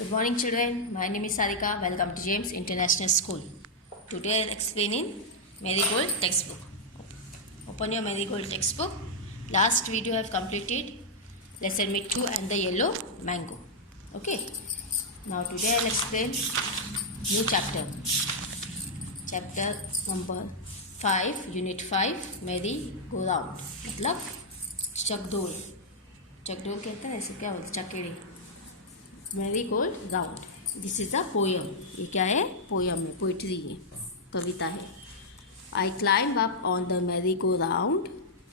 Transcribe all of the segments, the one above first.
Good morning, children. My name is Sarika. Welcome to James International School. Today I'll explain in Marigold textbook. Open your Marigold textbook. Last video I've completed lesson meet 2 and the yellow mango. Okay. Now today I'll explain new chapter. Chapter number 5, Unit 5, Merry-go-round. मतलब चकडोल. चकडोल कहता है ऐसे क्या बोलते चकेड़ी. Merry-go-round. This is a poem. ये क्या है? Poem है, पोइट्री है, कविता है. आई climb up on the merry-go-round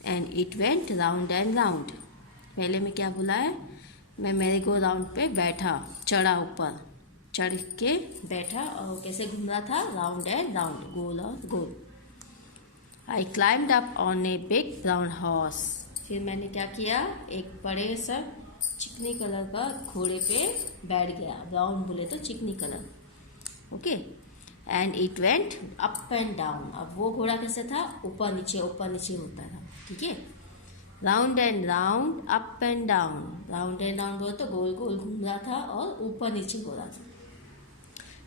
and it went round and round. पहले में क्या बोला है? मैं merry-go-round पे बैठा, चढ़ा, ऊपर चढ़ के बैठा और कैसे घूम रहा था? राउंड एंड राउंड, गोल और गोल. I climbed up on a big brown horse. फिर मैंने क्या किया? एक बड़े सा चिकनी कलर का घोड़े पे बैठ गया. ब्राउन बोले तो चिकनी colour. Okay. And it went up and down. अब वो घोड़ा कैसे था? ऊपर नीचे होता था. ठीक है. Round and round, up and down. Round and down बोले तो गोल गोल घूम रहा था और ऊपर नीचे हो रहा था.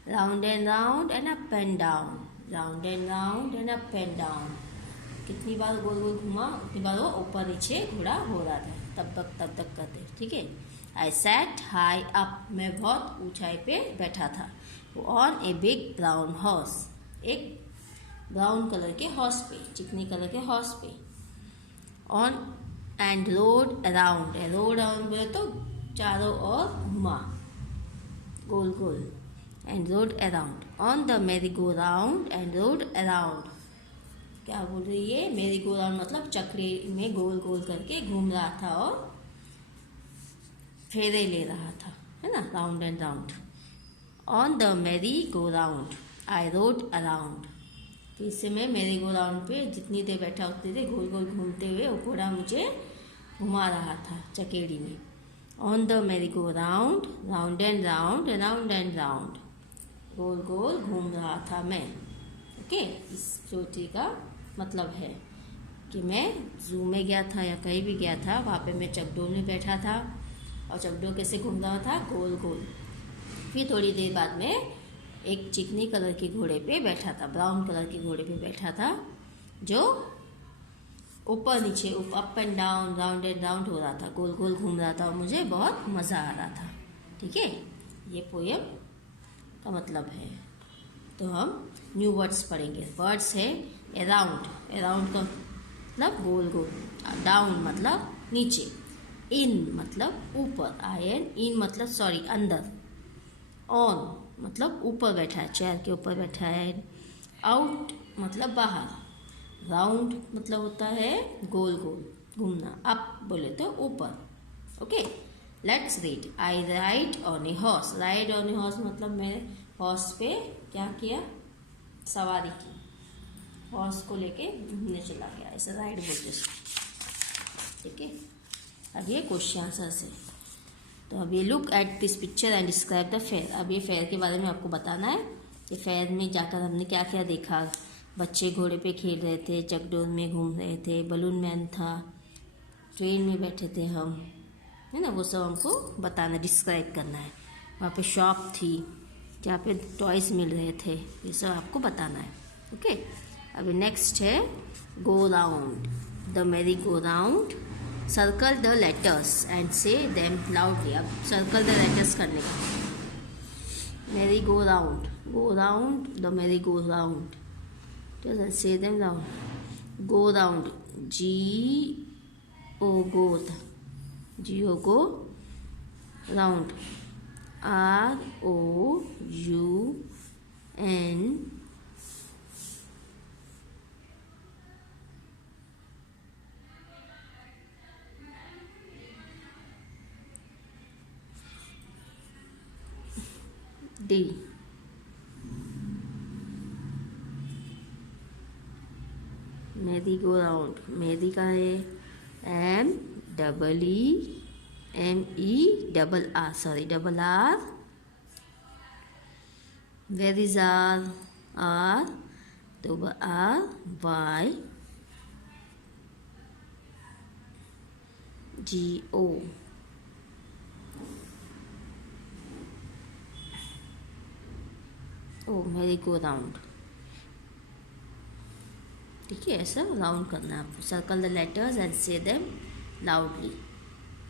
Round and up and down. Round and up and down. कितनी बार गोल गोल घुमा उतनी बार वो ऊपर नीचे घोड़ा हो रहा था. तब तक करते. ठीक है. I sat high up. मैं बहुत ऊंचाई पे बैठा था. On a big brown horse. एक ब्राउन कलर के हॉर्स पे, चिकनी कलर के हॉर्स पे. On and rode around. Rode around बोले तो चारों ओर घुमा, गोल गोल. And rode around. On the merry-go-round and rode around. क्या बोल रही है? merry-go-round मतलब चक्री में गोल गोल करके घूम रहा था और फेरे ले रहा था, है ना? Round and round. On the merry-go-round I road around. तो इससे मैं merry-go-round पे जितनी देर बैठा उतनी देर गोल गोल घूमते हुए वो घोड़ा मुझे घुमा रहा था चकेड़ी में. On the merry-go-round, round and round, गोल गोल घूम रहा था मैं. ओके. इस स्टोरी का मतलब है कि मैं जू में गया था या कहीं भी गया था, वहाँ पे मैं चकडोल में बैठा था और चकडोल कैसे घूम रहा था? गोल गोल. फिर थोड़ी देर बाद में एक चिकनी कलर के घोड़े पे बैठा था, ब्राउन कलर के घोड़े पे बैठा था, जो ऊपर नीचे, up and down, round and round हो रहा था, गोल गोल घूम रहा था और मुझे बहुत मज़ा आ रहा था. ठीक है. ये पोयम का मतलब है. तो हम न्यू वर्ड्स पढ़ेंगे. वर्ड्स है अराउंड. अराउंड का मतलब गोल गोल. डाउन मतलब नीचे. इन मतलब ऊपर. इन मतलब अंदर. ऑन मतलब ऊपर बैठा है, चेयर के ऊपर बैठा है. आउट मतलब बाहर. राउंड मतलब होता है गोल गोल घूमना. अप बोले तो ऊपर. Okay. Let's read. I ride on a horse. Ride on a horse मतलब मैं हॉर्स पे क्या किया? सवारी की. हॉर्स को लेके घूमने चला गया, ऐसा राइड बोलते. ठीक है. अब ये क्वेश्चन आंसर से. तो अब ये look at this picture and describe the fair. अब ये फेयर के बारे में आपको बताना है कि फेयर में जाकर हमने क्या क्या देखा. बच्चे घोड़े पे खेल रहे थे, चकडोल में घूम रहे थे, बलून मैन था, ट्रेन में बैठे थे हम, है ना? वो सब हमको बताना, डिस्क्राइब करना है. वहाँ पे शॉप थी जहाँ पे टॉयज़ मिल रहे थे. ये सब आपको बताना है. ओके. अभी नेक्स्ट है go round. The merry-go-round. Circle the letters and से देम लाउडली. अब सर्कल द लेटर्स करने का. merry-go-round, go round the merry-go-round. Just say them loud. Go round. G-O go. G-O go. Round. R-O-U-N. D. merry-go-round. मेरी का है M-E-E-R-R. Where is R? R तो R-Y G-O. ओ मेरी go round, ठीक है, ऐसा राउंड करना है आपको। सर्कल द लेटर्स एंड से देम लाउडली।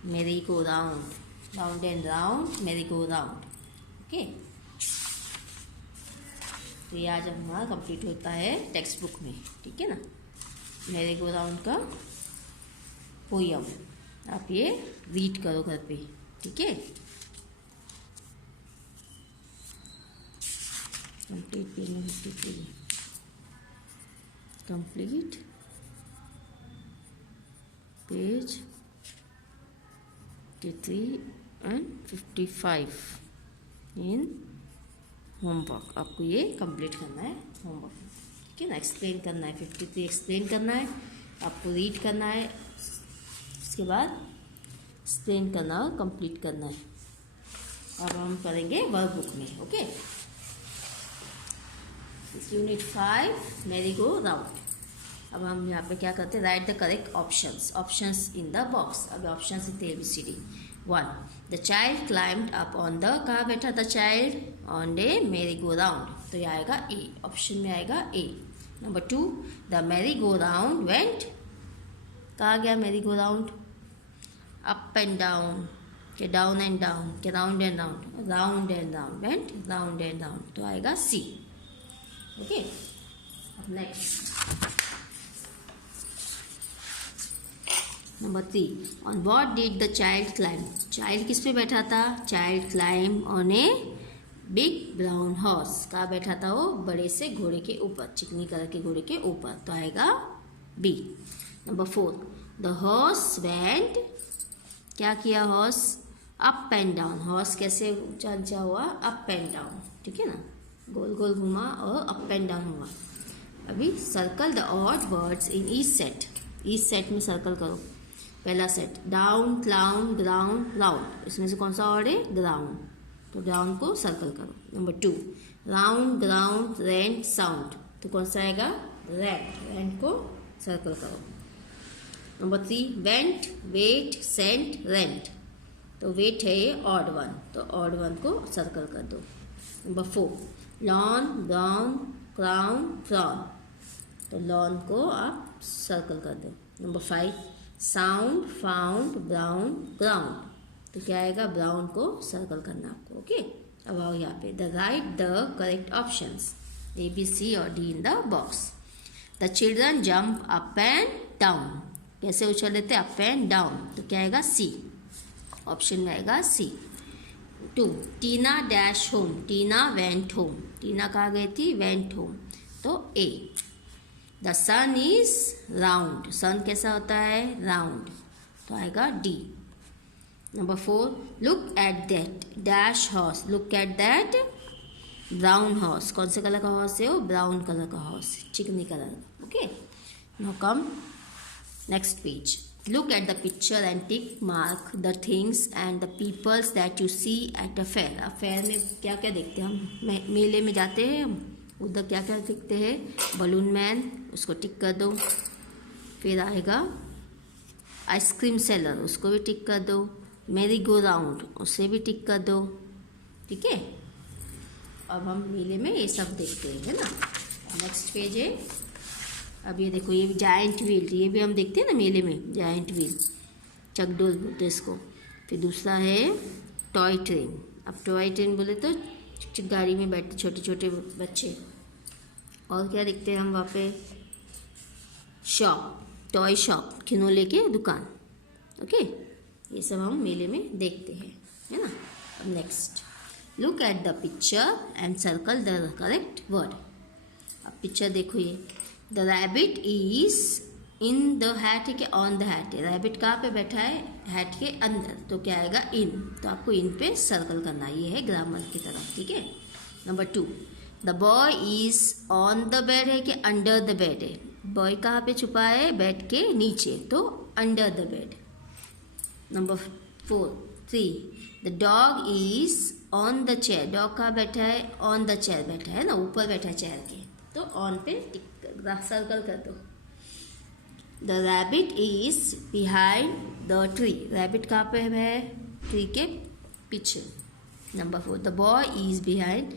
मेरी go round, round and round, मेरी गो राउंड। ओके, तो ये आज हमारा कंप्लीट होता है टेक्स्ट बुक में, ठीक है ना, मेरी गो राउंड का पोयम। आप ये रीड करो घर पे, ठीक है। कंप्लीट पेज में 53, complete page 53 and 55 in homework. आपको ये कंप्लीट करना है होमवर्क, ठीक है ना। एक्सप्लेन करना है, 53 एक्सप्लेन करना है आपको, रीड करना है, उसके बाद एक्सप्लेन करना और कंप्लीट करना है। अब हम करेंगे वर्क बुक में, ओके। यूनिट 5 मेरी गो राउंड। अब हम यहाँ पे क्या करते हैं, right the correct options, options in the box. अब options in ABCD। 1, the child climbed up on the, कहाँ बैठा था चाइल्ड, ऑन ए मेरी गो राउंड, तो ये आएगा ए, ऑप्शन में आएगा ए। नंबर 2, द मेरी गो राउंड वेंट, कहाँ गया मेरी go round, up and down, के डाउन एंड डाउन, के round and round, round and round, went round and round, तो आएगा सी, ओके। अब next number 3, on what did the child climb, child किस पे बैठा था, child climb on a big brown horse, कहाँ बैठा था वो, बड़े से घोड़े के ऊपर, चिकनी कलर के घोड़े के ऊपर, तो आएगा B. Number 4, the horse went, क्या किया horse, up and down, horse कैसे ऊंचा नीचा हुआ, अप एंड डाउन, ठीक है ना, गोल गोल घुमा और अप एंड डाउन हुआ। अभी circle the odd words in each set, each set में सर्कल करो। पहला set down, clown, ground, round, इसमें से कौन सा ऑड है, ग्राउंड, तो ग्राउंड को सर्कल करो। Number 2, round, ground, rent, sound, तो कौन सा आएगा, रेंट, रेंट को सर्कल करो। Number 3, went, wet, sent, rent, तो वेट है ये ऑड वन, तो ऑड वन को सर्कल कर दो। Number 4, lawn, brown, crown, frown, तो लॉन को आप सर्कल कर दो। Number 5, sound, found, brown, ground, तो क्या आएगा, ब्राउन को सर्कल करना आपको, ओके। अब आओ यहाँ पे, the right the correct options ABC और D in the box. The children jump up and down, कैसे उछल लेते, अप एंड डाउन, तो क्या आएगा, सी, ऑप्शन में आएगा सी। 2, टीना डैश होम, टीना वेंट होम, टीना कहाँ गई थी, वेंट होम, तो ए। द सन इज राउंड, सन कैसा होता है, राउंड, तो आएगा D. Number 4, look at that dash horse, look at that brown horse, कौन से कलर का हॉर्स है वो, ब्राउन कलर का हॉर्स, चिकनी colour, okay. Now come next page, look at the picture and tick mark the things and the peoples that you see at a fair। अब fair में क्या क्या देखते हैं हम, मेले में जाते हैं हम, उधर क्या क्या देखते हैं, बलून मैन, उसको टिक कर दो। फिर आएगा आइसक्रीम सेलर, उसको भी टिक कर दो। मेरी गो राउंड, उसे भी टिक कर दो, ठीक है। अब हम मेले में ये सब देखते हैं, है ना। नेक्स्ट पेज है, अब ये देखो, ये जायंट व्हील, ये भी हम देखते हैं ना मेले में, जायंट व्हील, चकडोल बोलते हैं इसको। फिर दूसरा है टॉय ट्रेन, अब टॉय ट्रेन बोले तो गाड़ी में बैठते छोटे छोटे बच्चे। और क्या देखते हैं हम वहाँ पे, शॉप, टॉय शॉप, खिलौने की दुकान, ओके। ये सब हम मेले में देखते हैं, है ना। अब next, look at the picture and circle the correct word. अब पिक्चर देखो, ये the rabbit is in the hat है कि ऑन द हैट है, रैबिट कहाँ पे बैठा है, हैट के अंदर, तो क्या आएगा, इन, तो आपको इन पे सर्कल करना, ये है ग्रामर की तरफ, ठीक है। Number 2, the boy is on the bed है कि अंडर द बेड है, बॉय कहाँ पे छुपा है, बेड के नीचे, तो under the bed. Number 3, the dog is on the chair, dog कहाँ बैठा है, ऑन द चेयर बैठा है ना, ऊपर बैठा है चेयर के, तो ऑन पे सर्कल कर दो। The rabbit is behind the tree, rabbit कहाँ पे है, ट्री के पीछे। Number 4, the boy is behind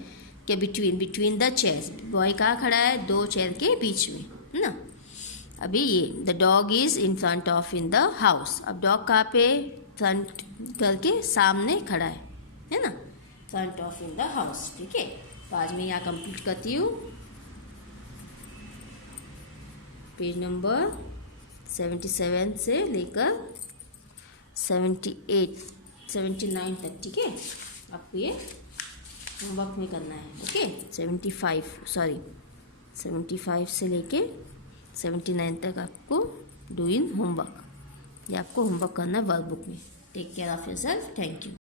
क्या बिटवीन द चेयर्स, बॉय कहाँ खड़ा है, 2 चेयर के बीच में, है ना। अभी ये the dog is in front of in the house, अब डॉग कहाँ पे, फ्रंट घर के सामने खड़ा है ना, front of in the house. ठीक है, तो आज मैं यहाँ कंप्लीट करती हूँ पेज नंबर 77 से लेकर 78 79 तक। ठीक है, आपको ये होमवर्क में करना है। ओके, 75 से लेके 79 तक आपको डू इन होमवर्क, ये आपको होमवर्क करना है वर्कबुक में। Take care of yourself, thank you.